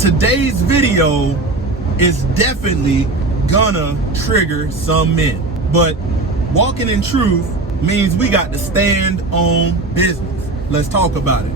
Today's video is definitely gonna trigger some men, but walking in truth means we got to stand on business. Let's talk about it.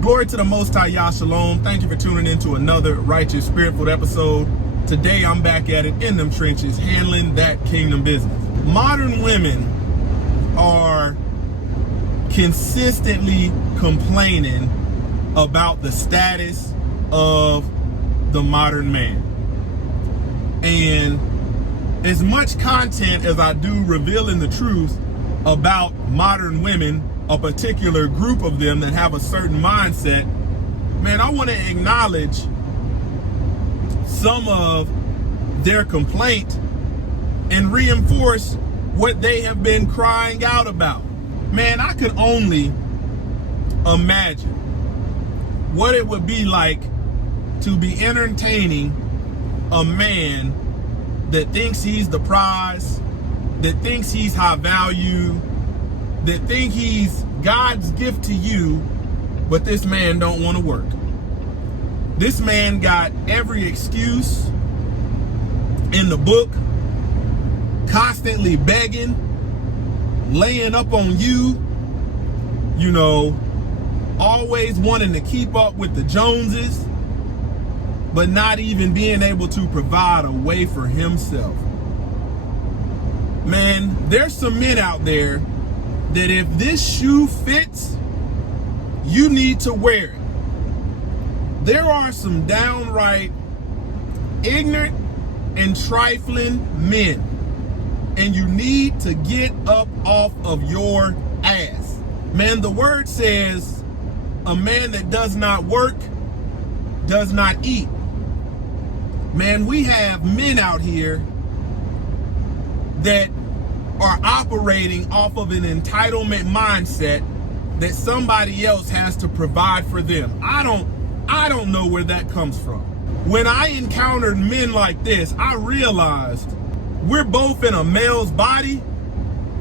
Glory to the Most High, Yah Shalom. Thank you for tuning in to another Righteous Spirit-filled episode. Today, I'm back at it in them trenches, handling that kingdom business. Modern women are consistently complaining about the status of the modern man. And as much content as I do revealing the truth about modern women, a particular group of them that have a certain mindset, man, I want to acknowledge some of their complaint and reinforce what they have been crying out about. Man, I could only imagine what it would be like to be entertaining a man that thinks he's the prize, that thinks he's high value, that think he's God's gift to you, but this man don't want to work. This man got every excuse in the book, constantly begging, laying up on you, always wanting to keep up with the Joneses, but not even being able to provide a way for himself. Man, there's some men out there that if this shoe fits, you need to wear it. There are some downright ignorant and trifling men, and you need to get up off of your ass. Man, the word says a man that does not work does not eat. Man, we have men out here that are operating off of an entitlement mindset that somebody else has to provide for them. I don't know where that comes from. When I encountered men like this, I realized we're both in a male's body,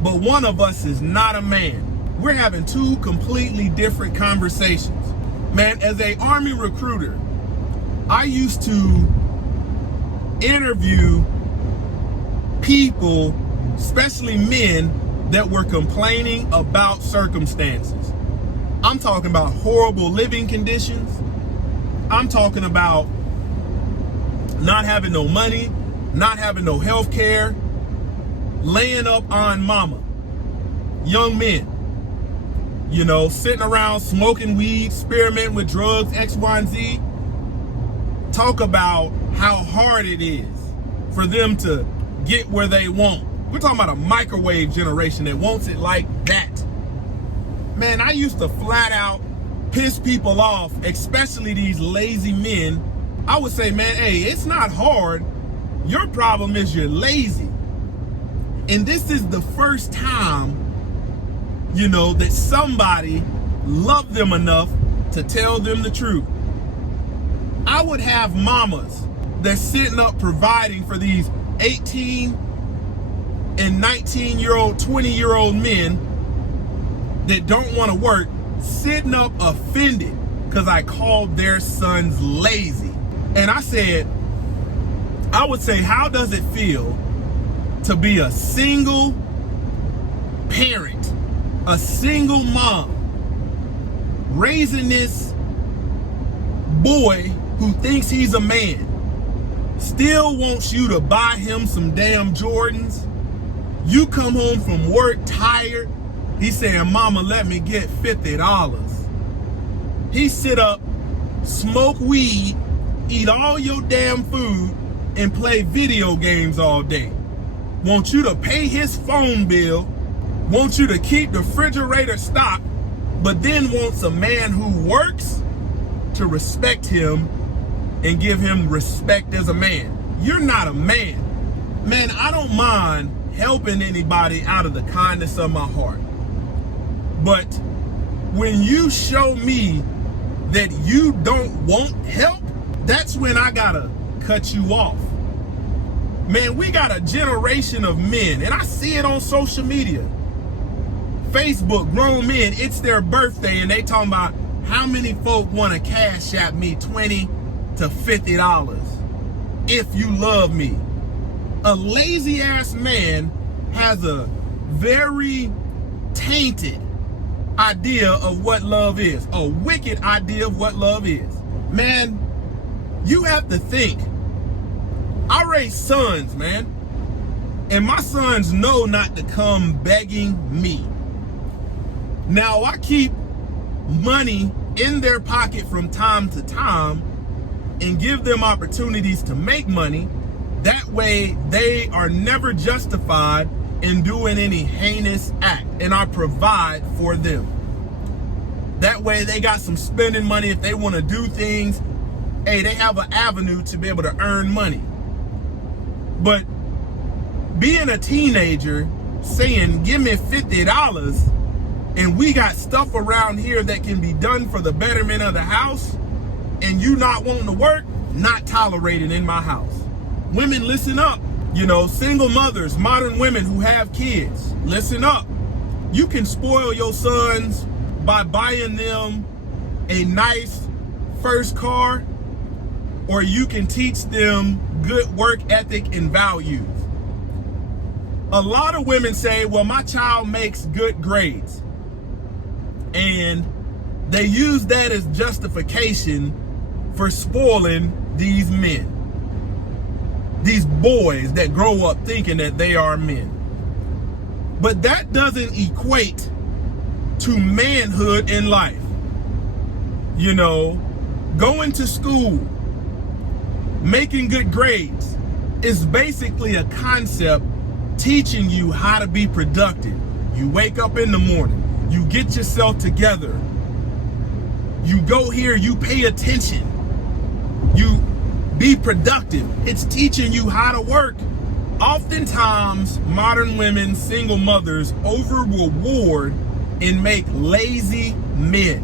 but one of us is not a man. We're having two completely different conversations. Man, as an Army recruiter, I used to interview people, especially men, that were complaining about circumstances. I'm talking about horrible living conditions. I'm talking about not having no money, not having no health care, laying up on mama. Young men, sitting around smoking weed, experimenting with drugs, X, Y, and Z. Talk about how hard it is for them to get where they want. We're talking about a microwave generation that wants it like that. Man, I used to flat out piss people off, especially these lazy men. I would say, man, hey, it's not hard. Your problem is you're lazy. And this is the first time, that somebody loved them enough to tell them the truth. I would have mamas that's sitting up providing for these 18 and 19-year-old, 20-year-old men that don't want to work, sitting up offended because I called their sons lazy. And I would say, how does it feel to be a single parent, a single mom, raising this boy who thinks he's a man, still wants you to buy him some damn Jordans? You come home from work tired. He's saying, mama, let me get $50. He sit up, smoke weed, eat all your damn food, and play video games all day. Want you to pay his phone bill, want you to keep the refrigerator stocked, but then wants a man who works to respect him and give him respect as a man. You're not a man. Man, I don't mind helping anybody out of the kindness of my heart. But when you show me that you don't want help, that's when I gotta cut you off. Man, we got a generation of men, and I see it on social media. Facebook, grown men, it's their birthday, and they talking about how many folk want to cash at me $20 to $50 if you love me. A lazy ass man has a very tainted idea of what love is, a wicked idea of what love is. Man, you have to think. I raise sons, man, and my sons know not to come begging me. Now, I keep money in their pocket from time to time and give them opportunities to make money. That way, they are never justified in doing any heinous act, and I provide for them. That way, they got some spending money if they want to do things. Hey, they have an avenue to be able to earn money. But being a teenager saying, give me $50 and we got stuff around here that can be done for the betterment of the house, and you not wanting to work, not tolerated in my house. Women, listen up. You know, single mothers, modern women who have kids, listen up. You can spoil your sons by buying them a nice first car, or you can teach them good work ethic and values. A lot of women say, well, my child makes good grades. And they use that as justification for spoiling these men. These boys that grow up thinking that they are men. But that doesn't equate to manhood in life. You know, going to school, making good grades is basically a concept teaching you how to be productive. You wake up in the morning, you get yourself together, you go here, you pay attention, you be productive. It's teaching you how to work. Oftentimes, modern women, single mothers, over reward and make lazy men.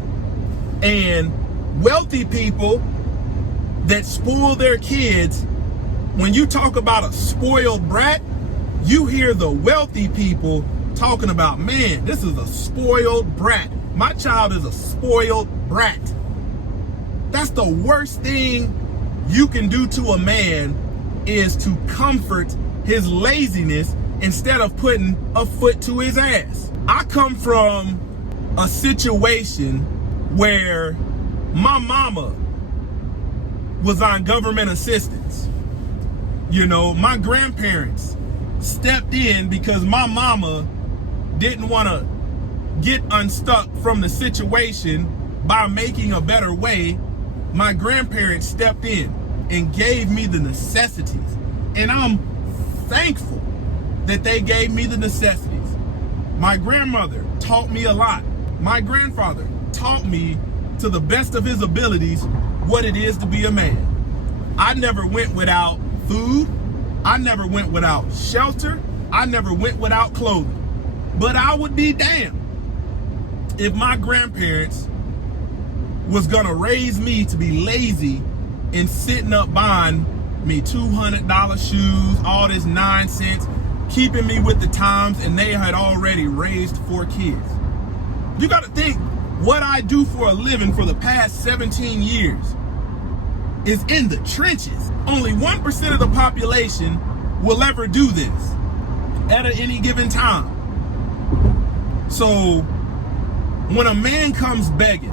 And wealthy people that spoil their kids, when you talk about a spoiled brat, you hear the wealthy people talking about, man, this is a spoiled brat. My child is a spoiled brat. That's the worst thing you can do to a man, is to comfort his laziness instead of putting a foot to his ass. I come from a situation where my mama was on government assistance. You know, my grandparents stepped in because my mama didn't want to get unstuck from the situation by making a better way. My grandparents stepped in and gave me the necessities. And I'm thankful that they gave me the necessities. My grandmother taught me a lot. My grandfather taught me to the best of his abilities what it is to be a man. I never went without food. I never went without shelter. I never went without clothing. But I would be damned if my grandparents was gonna raise me to be lazy and sitting up buying me $200 shoes, all this nonsense, keeping me with the times, and they had already raised 4 kids. You gotta think, what I do for a living for the past 17 years is in the trenches. Only 1% of the population will ever do this at any given time. So when a man comes begging,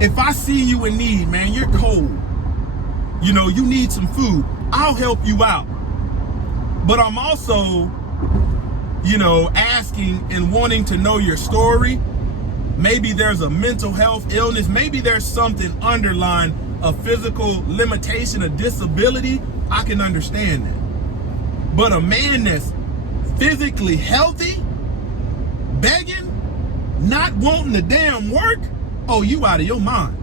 if I see you in need, man, you're cold, you know, you need some food, I'll help you out. But I'm also, you know, asking and wanting to know your story. Maybe there's a mental health illness. Maybe there's something underlying, a physical limitation, a disability. I can understand that. But a man that's physically healthy, begging, not wanting to damn work, oh, you out of your mind.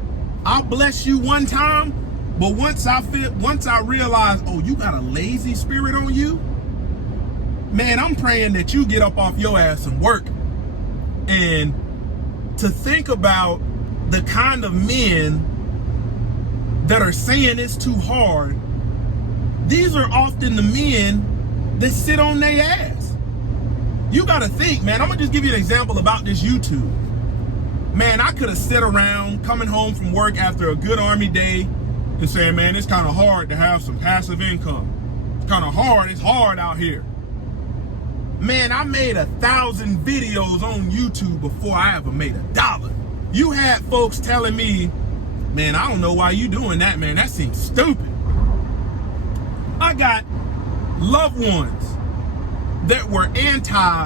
I'll bless you one time, But once I realize, oh, you got a lazy spirit on you, man, I'm praying that you get up off your ass and work. And to think about the kind of men that are saying it's too hard, these are often the men that sit on their ass. You got to think, man. I'm going to just give you an example about this YouTube. Man, I could have sit around coming home from work after a good Army day and saying, man, it's kind of hard to have some passive income. It's kind of hard. It's hard out here. Man, I made 1,000 videos on YouTube before I ever made $1. You had folks telling me, man, I don't know why you doing that, man. That seems stupid. I got loved ones that were anti,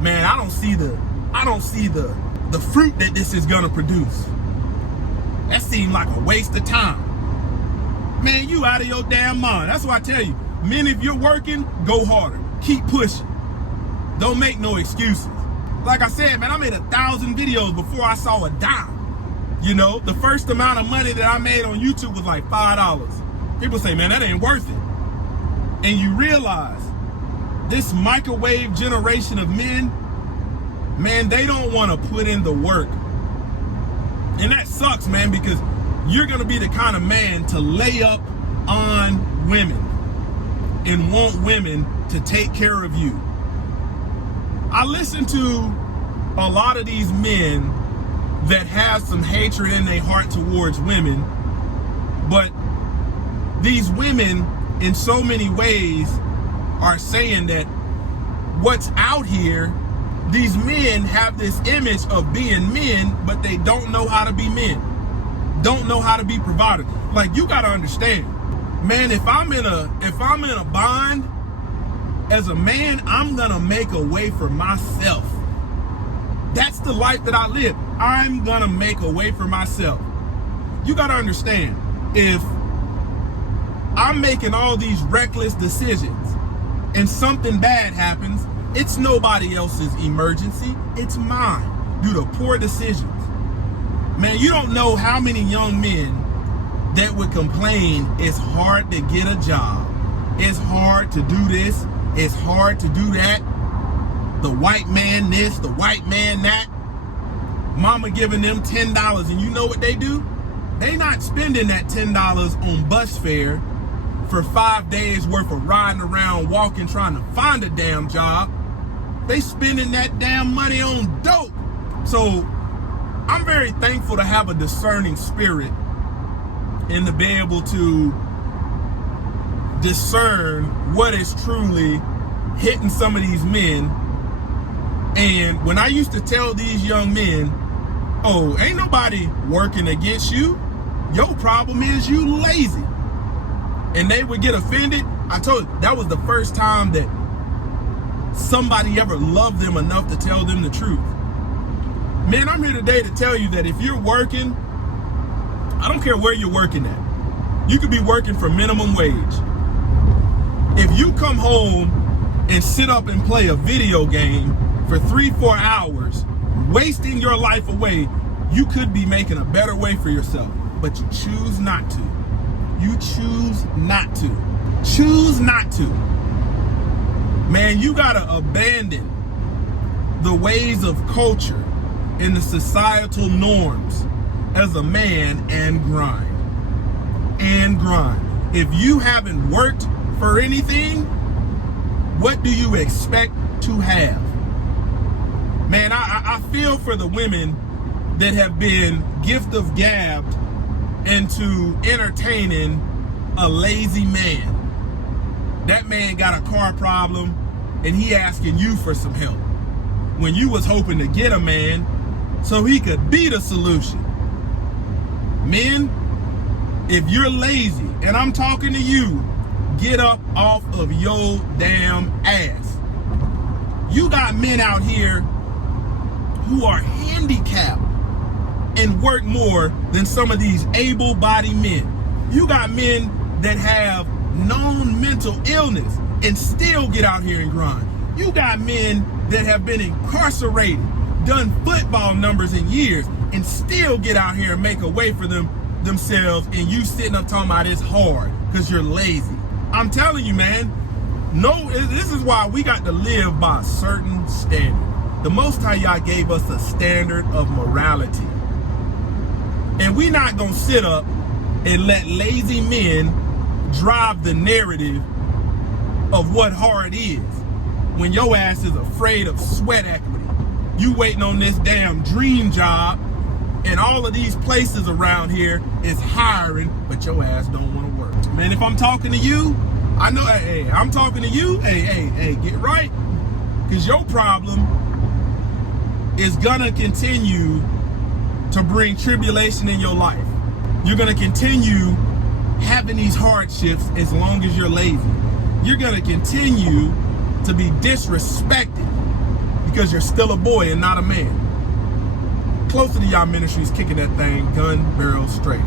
man, I don't see the fruit that this is gonna produce. That seemed like a waste of time. Man, you out of your damn mind. That's why I tell you, men, if you're working, go harder. Keep pushing. Don't make no excuses. Like I said, man, I made 1,000 videos before I saw a dime. You know, the first amount of money that I made on YouTube was like $5. People say, man, that ain't worth it. And you realize this microwave generation of men, man, they don't want to put in the work. And that sucks, man, because you're going to be the kind of man to lay up on women and want women to take care of you. I listen to a lot of these men that have some hatred in their heart towards women, but these women in so many ways are saying that what's out here, these men have this image of being men, but they don't know how to be men, don't know how to be providers. Like, you got to understand, man, if I'm in a bond as a man, I'm gonna make a way for myself. That's the life that I live. I'm gonna make a way for myself. You gotta understand, if I'm making all these reckless decisions and something bad happens, it's nobody else's emergency, it's mine, due to poor decisions. Man, you don't know how many young men that would complain it's hard to get a job, it's hard to do this, it's hard to do that. The white man this, the white man that. Mama giving them $10, and you know what they do? They not spending that $10 on bus fare for 5 days worth of riding around, walking, trying to find a damn job. They spending that damn money on dope. So I'm very thankful to have a discerning spirit and to be able to discern what is truly hitting some of these men. And when I used to tell these young men, oh, ain't nobody working against you, your problem is you lazy, and they would get offended, I told you, that was the first time that somebody ever loved them enough to tell them the truth. Man, I'm here today to tell you that if you're working, I don't care where you're working at. You could be working for minimum wage. If you come home and sit up and play a video game for 3-4 hours, wasting your life away, you could be making a better way for yourself, but you choose not to. You choose not to. Choose not to. Man, you gotta abandon the ways of culture and the societal norms as a man and grind. And grind. If you haven't worked for anything, what do you expect to have? Man, I feel for the women that have been gift of gabbed into entertaining a lazy man. That man got a car problem and he asking you for some help when you was hoping to get a man so he could be the solution. Men, if you're lazy, and I'm talking to you, get up off of your damn ass. You got men out here who are handicapped and work more than some of these able-bodied men. You got men that have known mental illness and still get out here and grind. You got men that have been incarcerated, done football numbers in years, and still get out here and make a way for themselves, and you sitting up talking about it's hard because you're lazy. I'm telling you, man, no, this is why we got to live by a certain standard. The Most High Yah gave us a standard of morality. And we not going to sit up and let lazy men drive the narrative of what hard is when your ass is afraid of sweat equity. You waiting on this damn dream job, and all of these places around here is hiring, but your ass don't want to work. Man, if I'm talking to you, I know, hey, I'm talking to you, hey, get right. Because your problem is gonna continue to bring tribulation in your life. You're gonna continue having these hardships as long as you're lazy. You're gonna continue to be disrespected because you're still a boy and not a man. Closer to Yah Ministries, kicking that thing gun barrel straight.